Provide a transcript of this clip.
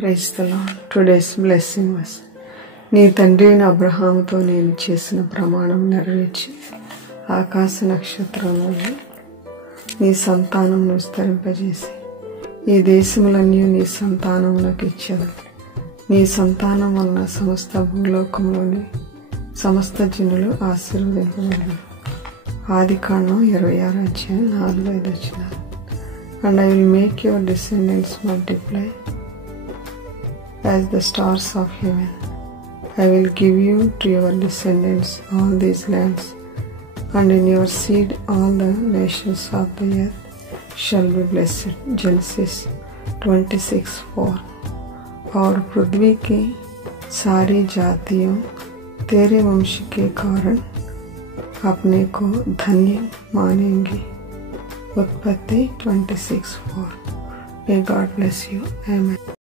Praise the Lord. Today's blessing was, నీ తండ్రి అయిన అబ్రహాముతో నేను చేసిన ప్రమాణం నెరవేర్చి ఆకాశ నక్షత్రంలో నీ సంతానం విస్తరింపజేసి ఈ దేశములన్నీ నీ సంతానములకు ఇచ్చాను. నీ సంతానం వలన సమస్త భూలోకంలోని సమస్త జనులు ఆశీర్వదింపబడదు. ఆదికాండం 26:4-5. And I will make your descendants multiply as the stars of heaven. I will give you to your descendants all these lands, and in your seed all the nations of the earth shall be blessed. Genesis 26:4. और पृथ्वी की सारी जातियों तेरे वंश के कारण अपने को धन्य मानेंगी. उत्पत्ति 26:4. May God bless you. Amen.